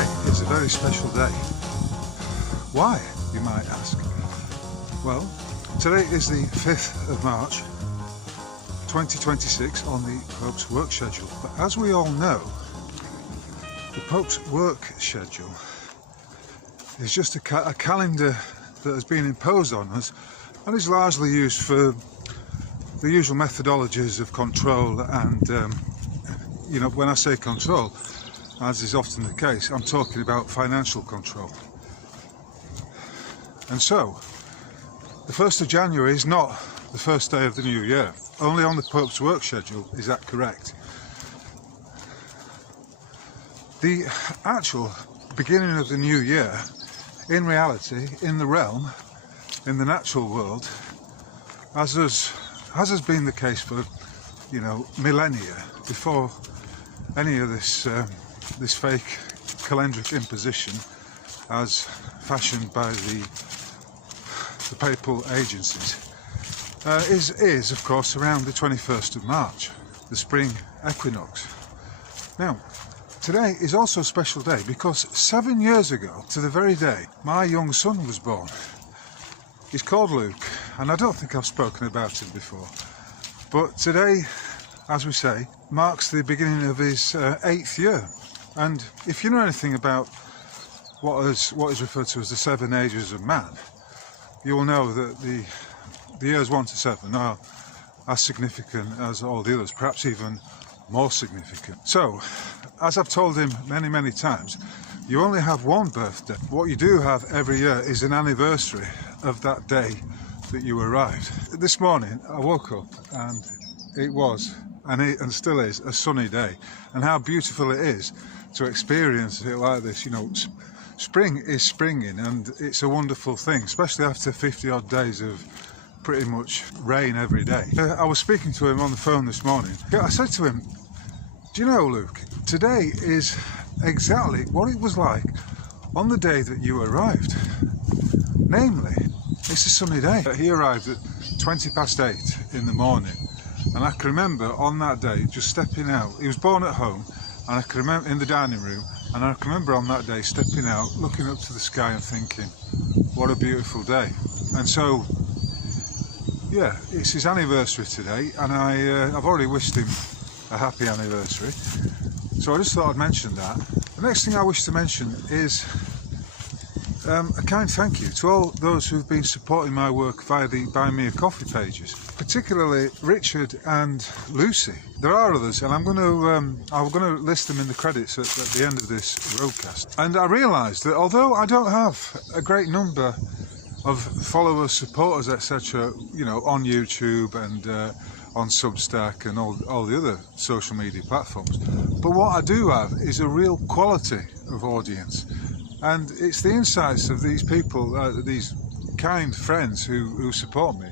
Today is a very special day. Why, you might ask? Well, today is the 5th of March 2026 on the Pope's work schedule. But as we all know, the Pope's work schedule is just a calendar that has been imposed on us and is largely used for the usual methodologies of control and, when I say control, as is often the case, I'm talking about financial control. And so, the 1st of January is not the first day of the new year. Only on the Pope's work schedule is that correct. The actual beginning of the new year, in reality, in the realm, in the natural world, as has been the case for, millennia, before any of this fake calendric imposition as fashioned by the papal agencies, is of course around the 21st of March, the spring equinox. Now, today is also a special day because 7 years ago to the very day my young son was born. He's called Luke, and I don't think I've spoken about him before, but today, as we say, marks the beginning of his 8th year. And if you know anything about what is referred to as the 7 ages of man, you will know that the years 1 to 7 are as significant as all the others, perhaps even more significant. So, as I've told him many times, you only have one birthday. What you do have every year is an anniversary of that day that you arrived. This morning I woke up and it was, and still is, a sunny day, and how beautiful it is to experience it like this. Spring is springing, and it's a wonderful thing, especially after 50 odd days of pretty much rain every day. I was speaking to him on the phone this morning. I said to him, do you know, Luke, today is exactly what it was like on the day that you arrived. Namely, it's a sunny day. He arrived at 8:20 in the morning, and I can remember on that day just stepping out. He was born at home, and I can remember in the dining room, and I can remember on that day stepping out, looking up to the sky and thinking, what a beautiful day. And so, yeah, it's his anniversary today, and I've already wished him a happy anniversary. So I just thought I'd mention that. The next thing I wish to mention is a kind thank you to all those who've been supporting my work via the Buy Me a Coffee pages, particularly Richard and Lucy. There are others, and I'm going to list them in the credits at the end of this roadcast. And I realised that although I don't have a great number of followers, supporters, etc., on YouTube and on Substack and all the other social media platforms, but what I do have is a real quality of audience. And it's the insights of these people, these kind friends who support me,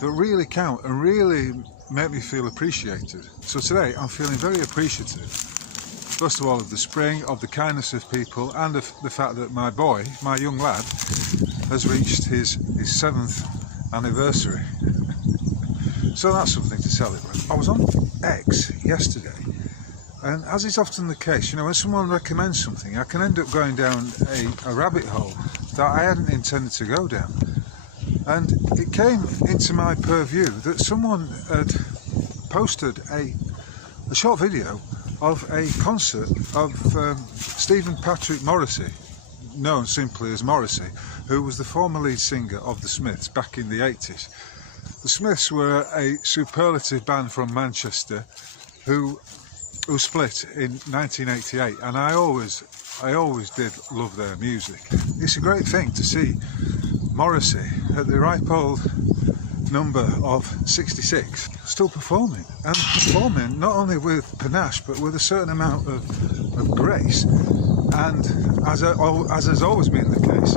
that really count and really make me feel appreciated. So today I'm feeling very appreciative, first of all, of the spring, of the kindness of people, and of the fact that my boy, my young lad, has reached his 7th anniversary. So that's something to celebrate. I was on X yesterday, and as is often the case, when someone recommends something, I can end up going down a rabbit hole that I hadn't intended to go down. And it came into my purview that someone had posted a short video of a concert of Stephen Patrick Morrissey, known simply as Morrissey, who was the former lead singer of the Smiths back in the 80s. The Smiths were a superlative band from Manchester who split in 1988, and I always did love their music. It's a great thing to see Morrissey at the ripe old number of 66 still performing, and performing not only with panache but with a certain amount of grace, and as has always been the case,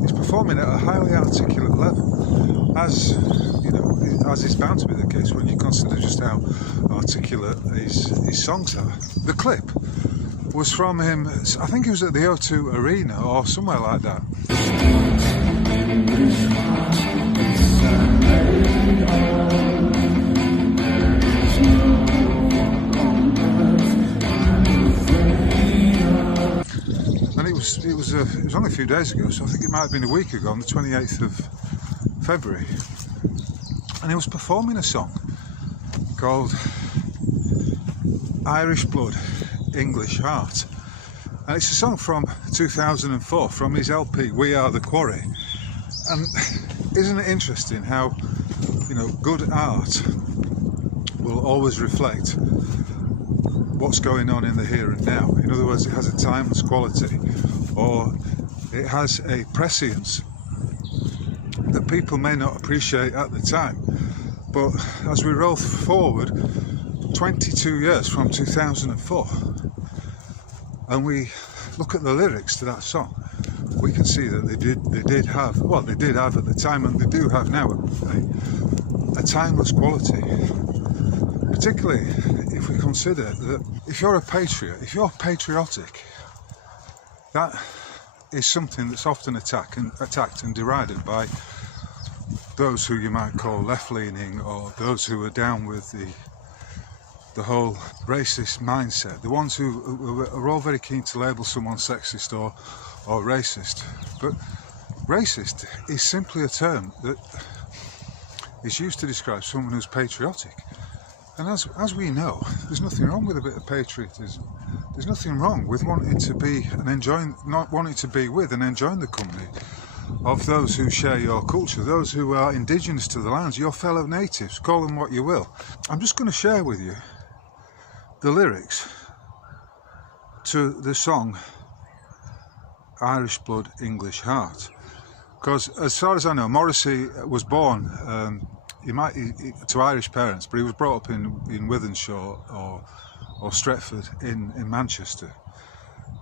he's performing at a highly articulate level, as is bound to be the case when you consider just how articulate his songs are. The clip was from him, I think it was at the O2 Arena or somewhere like that. it was only a few days ago, so I think it might have been a week ago, on the 28th of February, and he was performing a song called Irish Blood, English Heart, and it's a song from 2004 from his LP We Are the Quarry. And isn't it interesting how, you know, good art will always reflect what's going on in the here and now. In other words, it has a timeless quality, or it has a prescience that people may not appreciate at the time, but as we roll forward 22 years from 2004 and we look at the lyrics to that song, we can see that they did have at the time, and they do have now, a timeless quality. Particularly if we consider that if you're a patriot, if you're patriotic, that is something that's often attacked and derided by those who you might call left-leaning, or those who are down with the whole racist mindset, the ones who are all very keen to label someone sexist or racist. But racist is simply a term that is used to describe someone who's patriotic. And as we know, there's nothing wrong with a bit of patriotism. There's nothing wrong with wanting to be with and enjoying the company of those who share your culture, those who are indigenous to the lands, your fellow natives, call them what you will. I'm just going to share with you the lyrics to the song Irish Blood, English Heart. Because as far as I know, Morrissey was born to Irish parents, but he was brought up in Wythenshawe or Stretford in Manchester.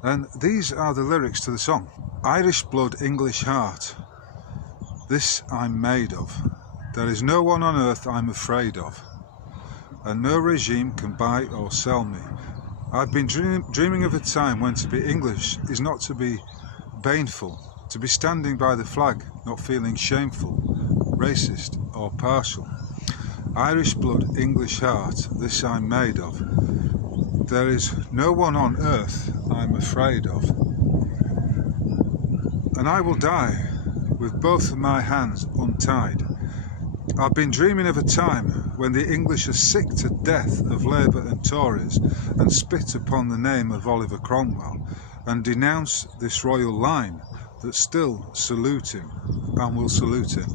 And these are the lyrics to the song. Irish blood, English heart, this I'm made of. There is no one on earth I'm afraid of, and no regime can buy or sell me. I've been dreaming of a time when to be English is not to be baneful, to be standing by the flag, not feeling shameful, racist or partial. Irish blood, English heart, this I'm made of. There is no one on earth I'm afraid of. And I will die with both of my hands untied. I've been dreaming of a time when the English are sick to death of Labour and Tories, and spit upon the name of Oliver Cromwell, and denounce this royal line that still salute him and will salute him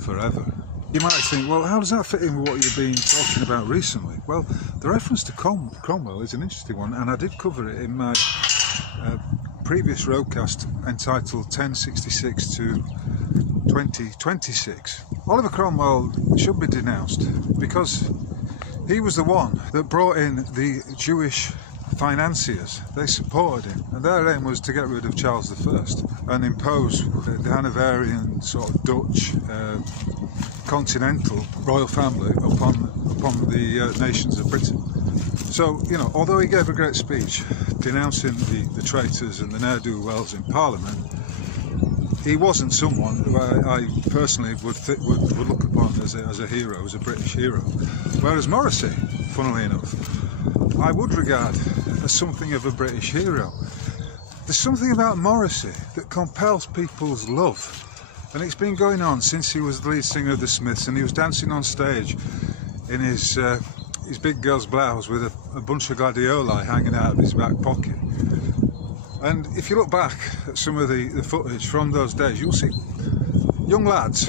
forever. You might think, well, how does that fit in with what you've been talking about recently? Well, the reference to Cromwell is an interesting one, and I did cover it in my previous roadcast entitled 1066 to 2026. Oliver Cromwell should be denounced because he was the one that brought in the Jewish financiers. They supported him, and their aim was to get rid of Charles I and impose the Hanoverian sort of Dutch continental royal family upon the nations of Britain. So, you know, although he gave a great speech denouncing the traitors and the ne'er-do-wells in Parliament, he wasn't someone who I personally would look upon as a hero, as a British hero. Whereas Morrissey, funnily enough, I would regard as something of a British hero. There's something about Morrissey that compels people's love, and it's been going on since he was the lead singer of the Smiths, and he was dancing on stage in his big girl's blouse with a bunch of gladioli hanging out of his back pocket. And if you look back at some of the footage from those days, you'll see young lads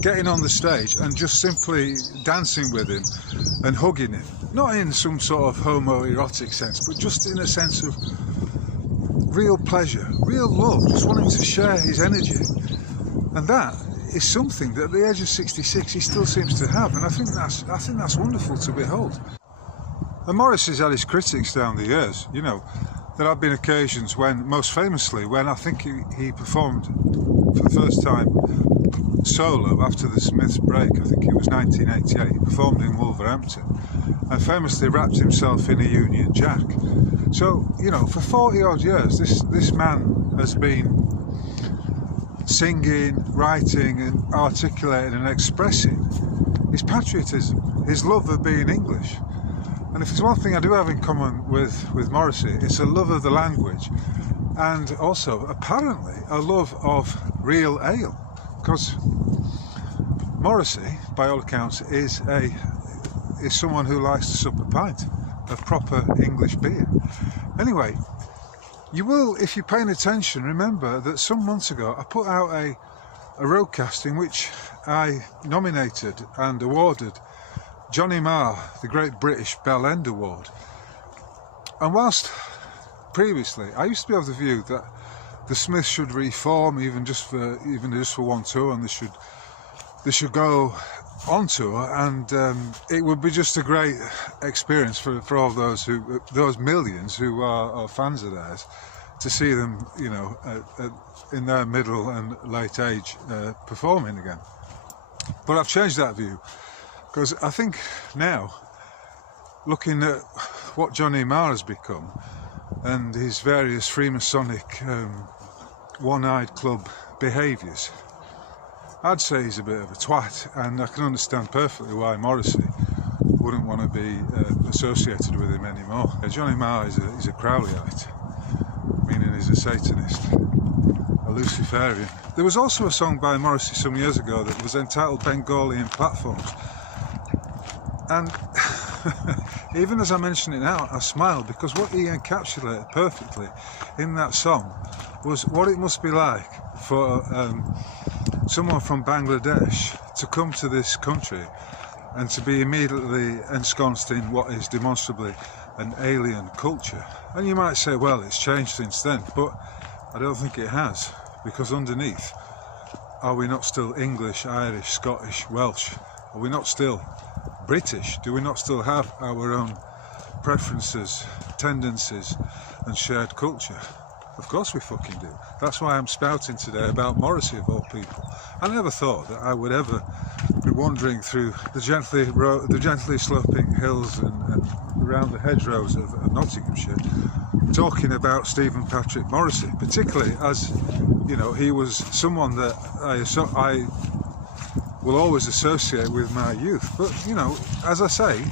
getting on the stage and just simply dancing with him and hugging him. Not in some sort of homoerotic sense, but just in a sense of real pleasure, real love, just wanting to share his energy. And that is something that at the age of 66 he still seems to have, and I think that's wonderful to behold. And Morrissey's had his critics down the years. You know, there have been occasions when, most famously, when I think he performed for the first time solo after the Smiths break, I think it was 1988, he performed in Wolverhampton and famously wrapped himself in a Union Jack. So, you know, for 40 odd years this man has been singing, writing and articulating and expressing his patriotism, his love of being English. And if there's one thing I do have in common with Morrissey, it's a love of the language and also apparently a love of real ale, because Morrissey, by all accounts, is someone who likes to sup a pint of proper English beer. Anyway, you will, if you're paying attention, remember that some months ago I put out a roadcast in which I nominated and awarded Johnny Marr the Great British Bell End Award. And whilst previously I used to be of the view that the Smiths should reform even just for one tour, and they should go on tour, and it would be just a great experience for all those millions who are fans of theirs, to see them, you know, in their middle and late age performing again. But I've changed that view, because I think now, looking at what Johnny Marr has become and his various Freemasonic one-eyed club behaviours, I'd say he's a bit of a twat, and I can understand perfectly why Morrissey wouldn't want to be associated with him anymore. Johnny Marr is a Crowleyite, meaning he's a Satanist, a Luciferian. There was also a song by Morrissey some years ago that was entitled Bengalian Platforms, and even as I mention it now, I smile, because what he encapsulated perfectly in that song was what it must be like for someone from Bangladesh to come to this country and to be immediately ensconced in what is demonstrably an alien culture. And you might say, well, it's changed since then, but I don't think it has, because underneath, are we not still English, Irish, Scottish, Welsh? Are we not still British? Do we not still have our own preferences, tendencies and shared culture? Of course we fucking do. That's why I'm spouting today about Morrissey, of all people. I never thought that I would ever be wandering through the gently sloping hills and around the hedgerows of Nottinghamshire talking about Stephen Patrick Morrissey, particularly as, you know, he was someone that I will always associate with my youth. But, you know, as I say,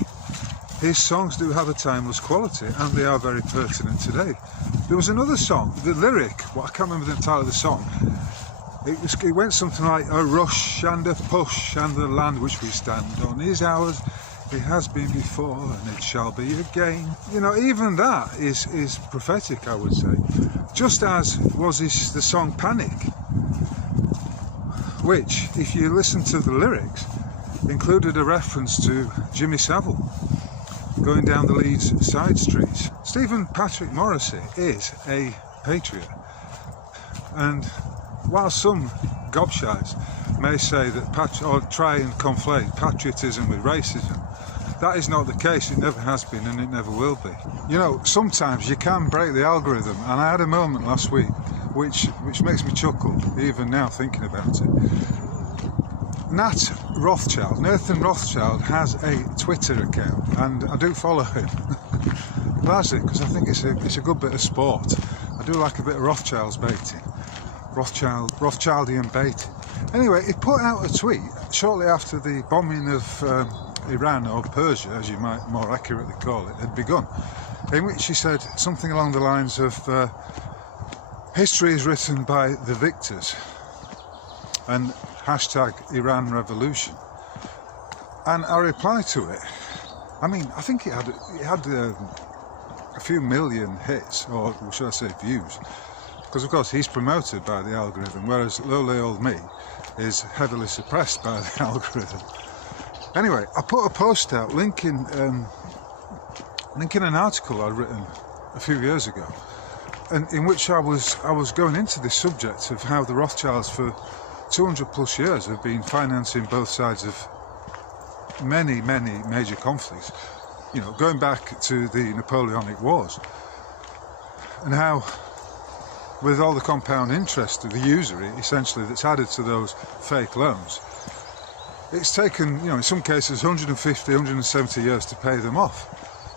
his songs do have a timeless quality, and they are very pertinent today. There was another song, the lyric, I can't remember the title of the song, it went something like, a rush and a push, and the land which we stand on is ours, it has been before and it shall be again. You know, even that is prophetic, I would say. Just as was the song Panic, which, if you listen to the lyrics, included a reference to Jimmy Savile going down the Leeds side streets. Stephen Patrick Morrissey is a patriot, and while some gobshites may say that or try and conflate patriotism with racism, that is not the case. It never has been, and it never will be. You know, sometimes you can break the algorithm, and I had a moment last week which makes me chuckle even now thinking about it. Nathan Rothschild has a Twitter account, and I do follow him. Largely because I think it's a good bit of sport. I do like a bit of Rothschild's baiting. Rothschildian baiting. Anyway, he put out a tweet shortly after the bombing of Iran, or Persia as you might more accurately call it, had begun, in which he said something along the lines of history is written by the victors, and hashtag Iran Revolution. And I replied to it. I mean, I think it had a few million hits, or should I say views, because of course he's promoted by the algorithm, whereas lowly old me is heavily suppressed by the algorithm. Anyway, I put a post out linking an article I'd written a few years ago, and in which I was going into this subject of how the Rothschilds for 200 plus years have been financing both sides of many major conflicts, you know, going back to the Napoleonic Wars, and how with all the compound interest of the usury essentially that's added to those fake loans, it's taken, you know, in some cases 150, 170 years to pay them off.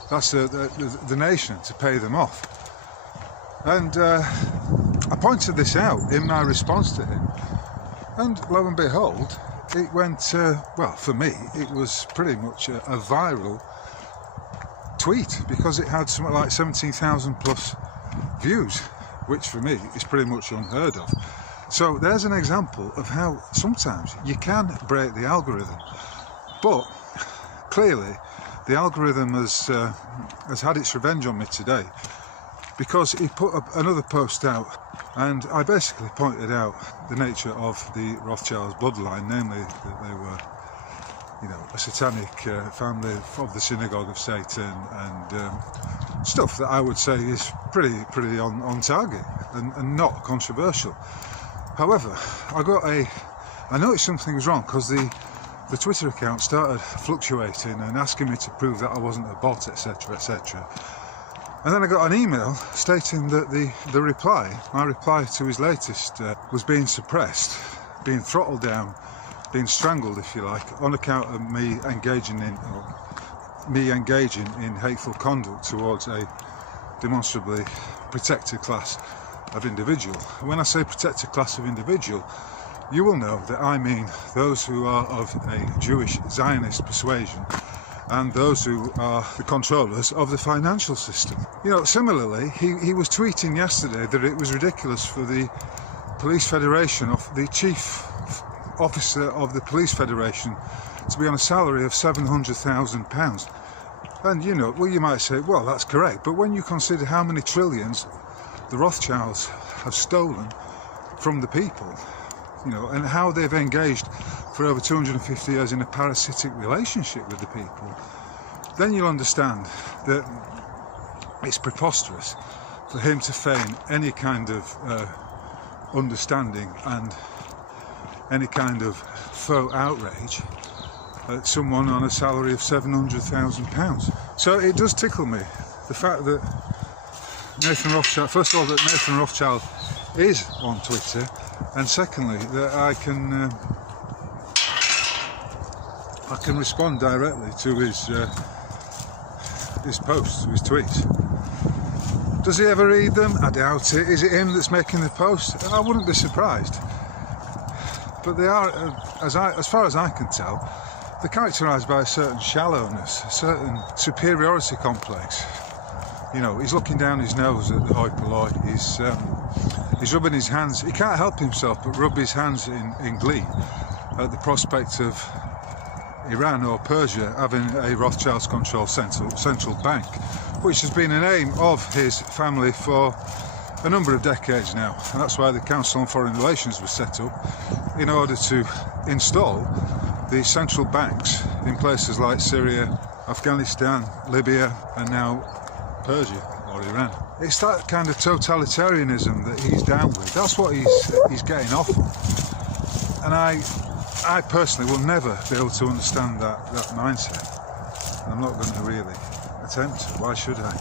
That's the nation to pay them off. And I pointed this out in my response to him, and lo and behold, it went, well, for me, it was pretty much a viral tweet, because it had something like 17,000 plus views. which for me is pretty much unheard of. So there's an example of how sometimes you can break the algorithm, but clearly the algorithm has had its revenge on me today, because he put up another post out, and I basically pointed out the nature of the Rothschilds bloodline, namely that they were, you know, a satanic family of the synagogue of Satan, and stuff that I would say is pretty on target and not controversial. However, I noticed something was wrong, because the Twitter account started fluctuating and asking me to prove that I wasn't a bot, etc, etc. And then I got an email stating that my reply to his latest was being suppressed, being throttled down, being strangled, if you like, on account of me engaging in hateful conduct towards a demonstrably protected class of individual. And when I say protected class of individual, you will know that I mean those who are of a Jewish Zionist persuasion, and those who are the controllers of the financial system. You know, similarly, he was tweeting yesterday that it was ridiculous for the police federation, of the chief officer of the police federation, to be on a salary of £700,000. And you know, well, you might say, well, that's correct, but when you consider how many trillions the Rothschilds have stolen from the people, you know, and how they've engaged for over 250 years in a parasitic relationship with the people, then you'll understand that it's preposterous for him to feign any kind of understanding and any kind of faux outrage at someone on a salary of £700,000. So it does tickle me, the fact that Nathan Rothschild, first of all, that Nathan Rothschild is on Twitter, and secondly, that I can respond directly to his posts, his tweets. Does he ever read them? I doubt it. Is it him that's making the post? I wouldn't be surprised. But they are, as far as I can tell, they're characterised by a certain shallowness, a certain superiority complex. You know, he's looking down his nose at the hoi polloi. He's rubbing his hands. He can't help himself but rub his hands in glee at the prospect of Iran or Persia having a Rothschilds controlled central bank, which has been an aim of his family for a number of decades now. And that's why the Council on Foreign Relations was set up, in order to install the central banks in places like Syria, Afghanistan, Libya, and now Persia or Iran. It's that kind of totalitarianism that he's down with. That's what he's getting off on. And I personally will never be able to understand that mindset. I'm not going to really attempt to. Why should I?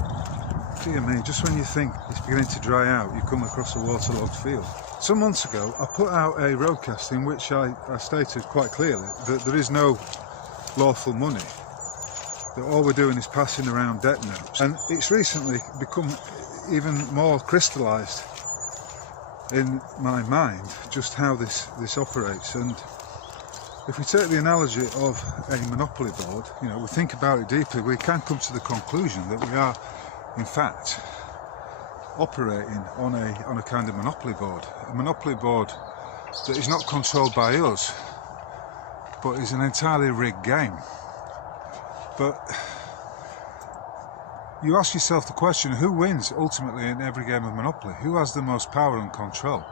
Dear me, just when you think it's beginning to dry out, you come across a waterlogged field. Some months ago, I put out a roadcast in which I stated quite clearly that there is no lawful money, that all we're doing is passing around debt notes. And it's recently become even more crystallised in my mind just how this operates. And if we take the analogy of a monopoly board, you know, we think about it deeply, we can come to the conclusion that we are, in fact, operating on a kind of monopoly board. A monopoly board that is not controlled by us, but is an entirely rigged game. But you ask yourself the question, who wins ultimately in every game of Monopoly? Who has the most power and control?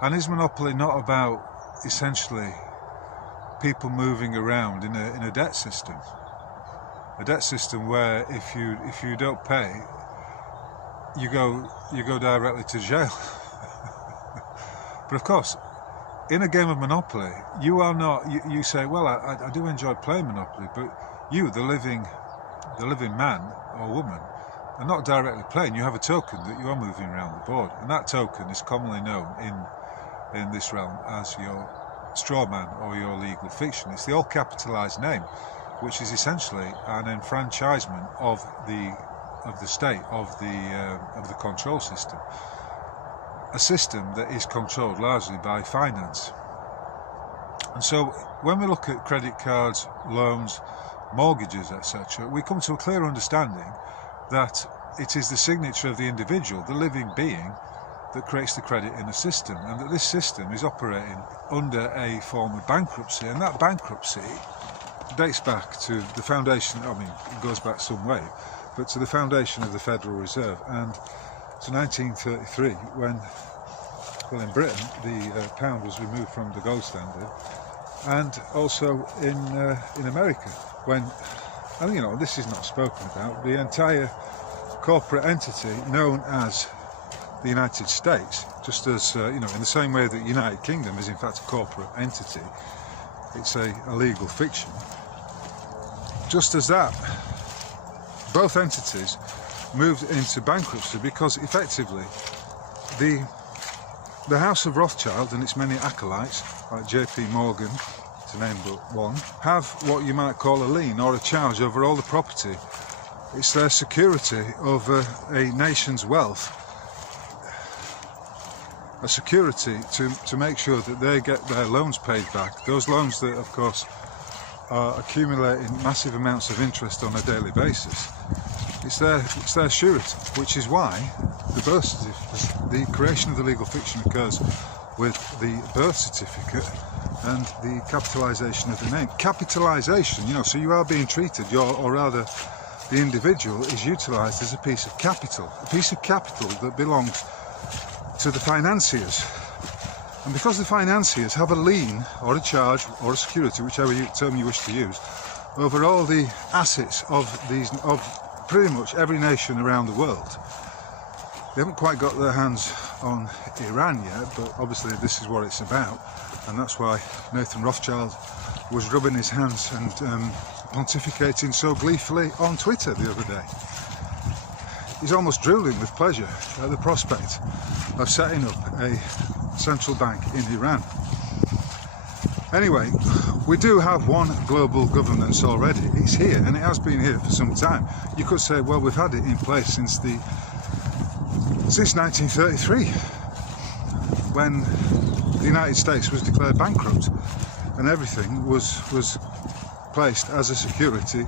And is Monopoly not about essentially people moving around in a debt system? A debt system where if you don't pay, you go directly to jail. But of course, in a game of Monopoly, you are not. You say, well, I do enjoy playing Monopoly, but you, the living man or woman, are not directly playing. You have a token that you are moving around the board, and that token is commonly known in this realm as your straw man or your legal fiction. It's the all capitalized name, which is essentially an enfranchisement of the state, of the control system, a system that is controlled largely by finance. And so when we look at credit cards, loans, mortgages, etc., we come to a clear understanding that it is the signature of the individual, the living being, that creates the credit in a system, and that this system is operating under a form of bankruptcy, and that bankruptcy dates back to the foundation, I mean, it goes back some way, but to the foundation of the Federal Reserve, and to 1933 when, well, in Britain the pound was removed from the gold standard, and also in America when, and you know, this is not spoken about, the entire corporate entity known as the United States, just as you know, in the same way that the United Kingdom is in fact a corporate entity, it's a legal fiction. Just as that, both entities moved into bankruptcy because effectively the House of Rothschild and its many acolytes, like J.P. Morgan, to name but one, have what you might call a lien or a charge over all the property. It's their security over a nation's wealth, a security to make sure that they get their loans paid back. Those loans that, of course, are accumulating massive amounts of interest on a daily basis. It's their surety, which is why the birth certificate, the creation of the legal fiction occurs with the birth certificate and the capitalisation of the name. Capitalisation, you know, so you are being treated, or rather the individual is utilised as a piece of capital that belonged to the financiers. And because the financiers have a lien or a charge or a security, whichever term you wish to use, over all the assets of pretty much every nation around the world. They haven't quite got their hands on Iran yet, but obviously this is what it's about, and that's why Nathan Rothschild was rubbing his hands and pontificating so gleefully on Twitter the other day. He's almost drooling with pleasure at the prospect of setting up a central bank in Iran. Anyway, we do have one global governance already. It's here, and it has been here for some time. You could say, well, we've had it in place since 1933, when the United States was declared bankrupt and everything was placed as a security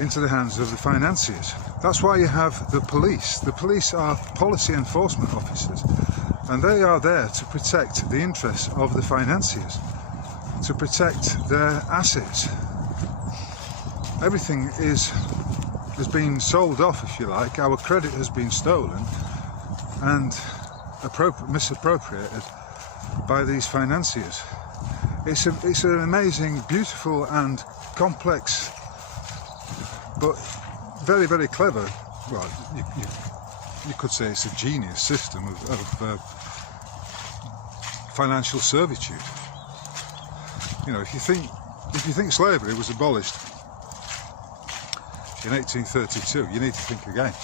into the hands of the financiers. That's why you have the police. The police are policy enforcement officers, and they are there to protect the interests of the financiers, to protect their assets. Everything has been sold off, if you like. Our credit has been stolen and misappropriated by these financiers. It's an amazing, beautiful and complex, but very, very clever, well, you could say it's a genius system of financial servitude. You know, if you think slavery was abolished in 1832, you need to think again,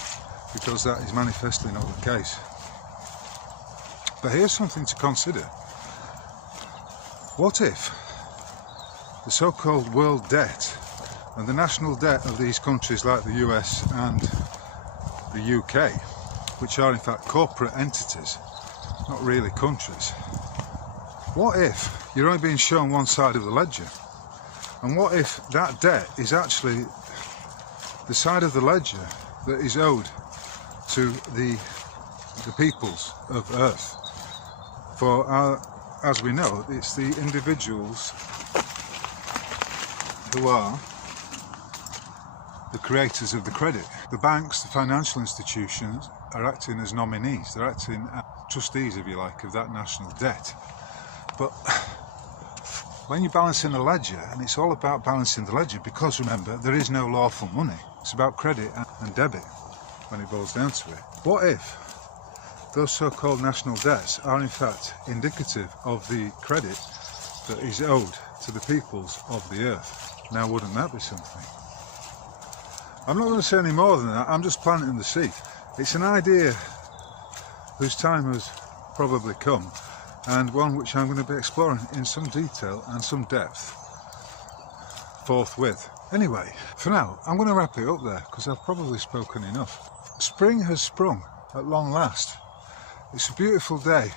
because that is manifestly not the case. But here's something to consider. What if the so-called world debt and the national debt of these countries like the US and the UK, which are in fact corporate entities, not really countries, what if you're only being shown one side of the ledger? And what if that debt is actually the side of the ledger that is owed to the peoples of Earth? For as we know, it's the individuals who are the creators of the credit. The banks, the financial institutions, are acting as nominees. They're acting as trustees, if you like, of that national debt. But when you're balancing a ledger, and it's all about balancing the ledger, because remember, there is no lawful money. It's about credit and debit when it boils down to it. What if those so-called national debts are in fact indicative of the credit that is owed to the peoples of the earth? Now, wouldn't that be something? I'm not going to say any more than that. I'm just planting the seed. It's an idea whose time has probably come, and one which I'm going to be exploring in some detail and some depth forthwith. Anyway, for now, I'm going to wrap it up there, because I've probably spoken enough. Spring has sprung at long last. It's a beautiful day.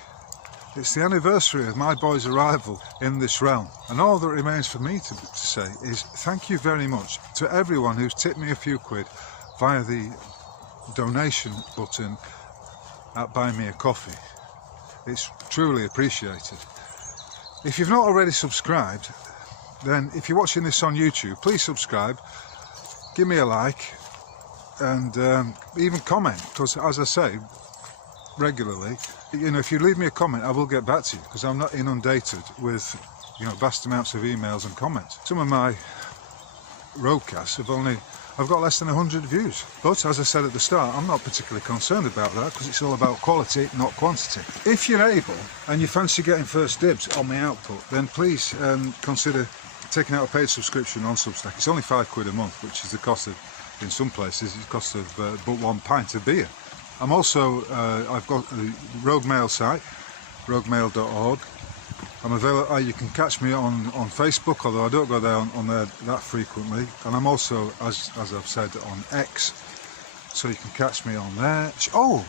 It's the anniversary of my boy's arrival in this realm, and all that remains for me to say is thank you very much to everyone who's tipped me a few quid via the donation button at Buy Me a Coffee. It's truly appreciated. If you've not already subscribed, then if you're watching this on YouTube, please subscribe, give me a like, and even comment, because as I say regularly, if you leave me a comment, I will get back to you, because I'm not inundated with vast amounts of emails and comments. Some of my roadcasts I've got less than 100 views, but as I said at the start, I'm not particularly concerned about that, because it's all about quality, not quantity. If you're able and you fancy getting first dibs on my output, then please consider taking out a paid subscription on Substack. It's only £5 a month, which is the cost of, in some places, it's the cost of but one pint of beer. I'm also, I've got the Rogue Mail site, roguemail.org. I'm available. You can catch me on Facebook, although I don't go there on there that frequently. And I'm also, as I've said, on X, so you can catch me on there. Oh,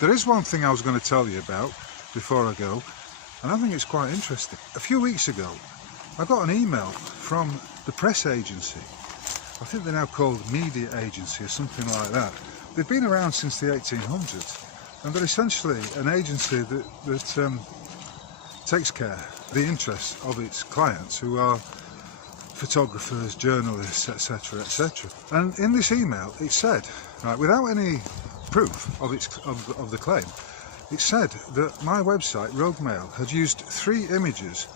there is one thing I was going to tell you about before I go, and I think it's quite interesting. A few weeks ago, I got an email from the press agency. I think they're now called Media Agency or something like that. They've been around since the 1800s, and they're essentially an agency that takes care of the interests of its clients, who are photographers, journalists, etc., etc. And in this email, it said, right, without any proof of the claim, it said that my website, Rogue Mail, had used 3 images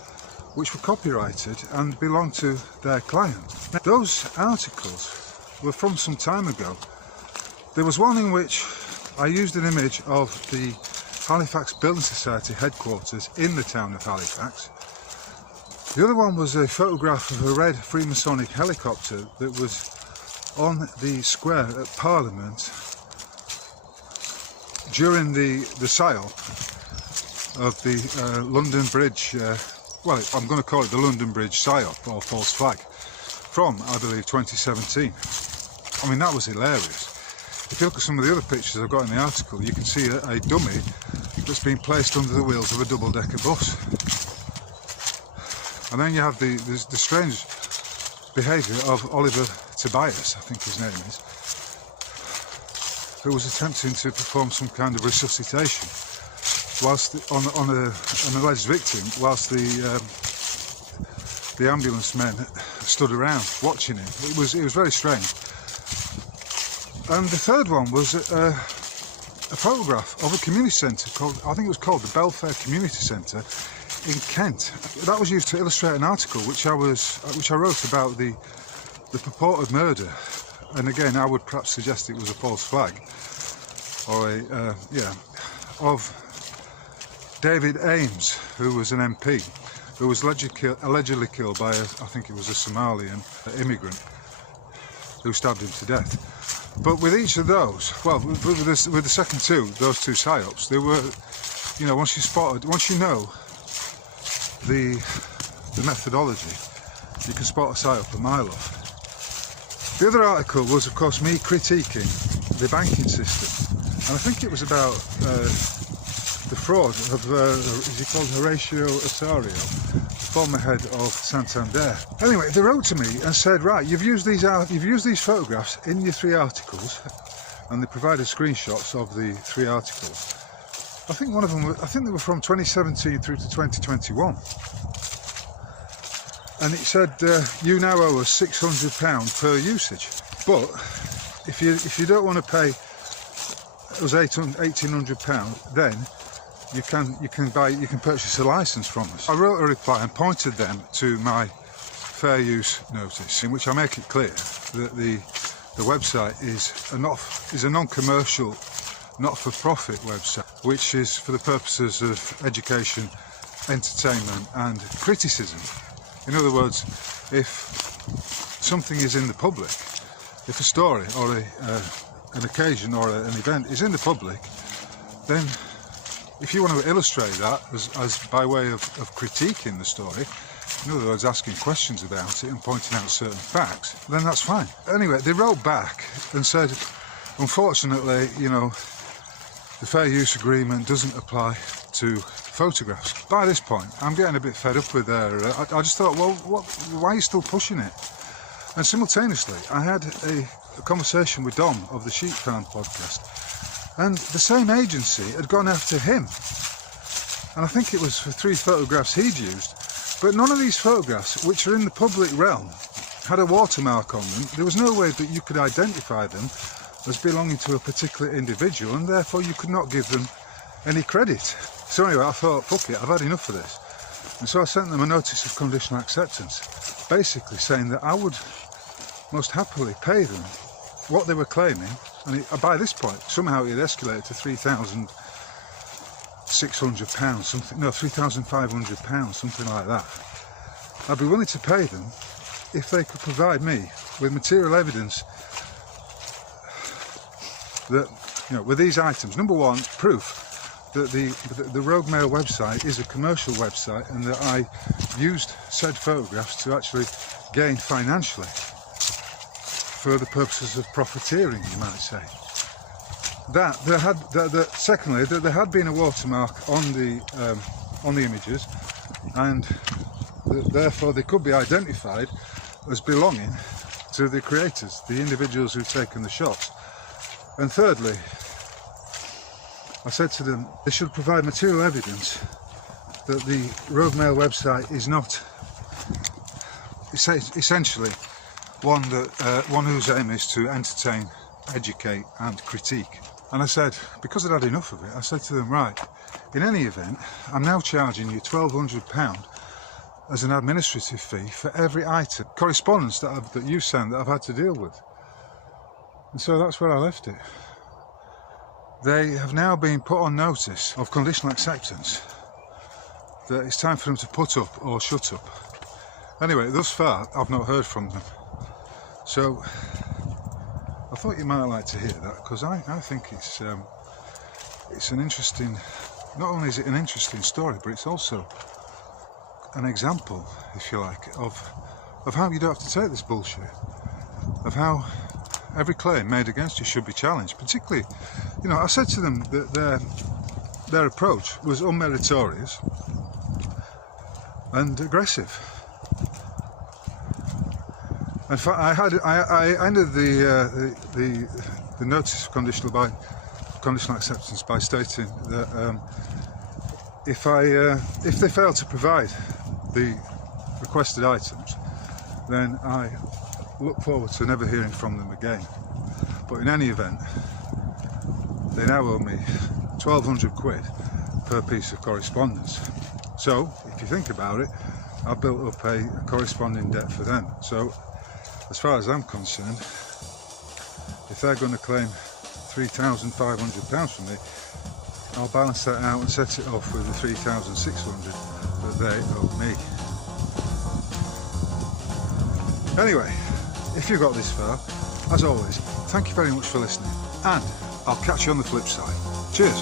which were copyrighted and belonged to their client. Now, those articles were from some time ago. There was one in which I used an image of the Halifax Building Society headquarters in the town of Halifax. The other one was a photograph of a red Freemasonic helicopter that was on the square at Parliament during the sale of the London Bridge, well, I'm going to call it the London Bridge PSYOP, or false flag, from, I believe, 2017. I mean, that was hilarious. If you look at some of the other pictures I've got in the article, you can see a dummy that's been placed under the wheels of a double-decker bus. And then you have the strange behaviour of Oliver Tobias, I think his name is, who was attempting to perform some kind of resuscitation whilst on an alleged victim, whilst the ambulance men stood around watching him. It was very strange. And the third one was a photograph of a community centre called, I think it was called the Belfair Community Centre in Kent. That was used to illustrate an article which I wrote about the purported murder. And again, I would perhaps suggest it was a false flag, or of David Ames, who was an MP, who was allegedly killed by I think it was a Somalian immigrant who stabbed him to death. But with each of those, well, with the second two, those two PSYOPs, they were, once you know the methodology, you can spot a PSYOP a mile off. The other article was, of course, me critiquing the banking system, and I think it was about the fraud of, is he called Horatio Osorio, former head of Santander. Anyway, they wrote to me and said, right, you've used these photographs in your 3 articles, and they provided screenshots of the 3 articles. I think one of them, I think they were from 2017 through to 2021. And it said, you now owe us £600 per usage. But if you don't want to pay us £1,800, then you can purchase a license from us. I wrote a reply and pointed them to my fair use notice, in which I make it clear that the website is a non-commercial, not-for-profit website, which is for the purposes of education, entertainment and criticism. In other words, if something is in the public, if a story or an occasion or an event is in the public, then if you want to illustrate that as by way of critiquing the story, in other words, asking questions about it and pointing out certain facts, then that's fine. Anyway, they wrote back and said, unfortunately, the fair use agreement doesn't apply to photographs. By this point, I'm getting a bit fed up with their... I just thought, well, why are you still pushing it? And simultaneously, I had a conversation with Dom of the Sheep Farm podcast, And the same agency had gone after him. And I think it was for 3 photographs he'd used. But none of these photographs, which are in the public realm, had a watermark on them. There was no way that you could identify them as belonging to a particular individual, and therefore you could not give them any credit. So anyway, I thought, fuck it, I've had enough of this. And so I sent them a notice of conditional acceptance, basically saying that I would most happily pay them what they were claiming. And by this point, somehow it had escalated to £3,600, something, no, £3,500, something like that. I'd be willing to pay them if they could provide me with material evidence that, you know, with these items. Number one, proof that the Rogue Mail website is a commercial website and that I used said photographs to actually gain financially for the purposes of profiteering, you might say. Secondly, that there had been a watermark on the images, and that therefore they could be identified as belonging to the creators, the individuals who've taken the shots. And thirdly, I said to them they should provide material evidence that the Rogue Mail website is not essentially one whose aim is to entertain, educate and critique. And I said, because I'd had enough of it, I said to them, right, in any event, I'm now charging you £1,200 as an administrative fee for every item, correspondence that you send that I've had to deal with. And so that's where I left it. They have now been put on notice of conditional acceptance, that it's time for them to put up or shut up. Anyway, thus far, I've not heard from them. So, I thought you might like to hear that, because I think it's an interesting, not only is it an interesting story, but it's also an example, if you like, of how you don't have to take this bullshit, of how every claim made against you should be challenged. Particularly, you know, I said to them that their approach was unmeritorious and aggressive. In fact, I ended the notice of conditional acceptance by stating that if they fail to provide the requested items, then I look forward to never hearing from them again. But in any event, they now owe me 1,200 quid per piece of correspondence. So, if you think about it, I've built up a corresponding debt for them. So, as far as I'm concerned, if they're going to claim £3,500 from me, I'll balance that out and set it off with the £3,600 that they owe me. Anyway, if you got this far, as always, thank you very much for listening, and I'll catch you on the flip side. Cheers.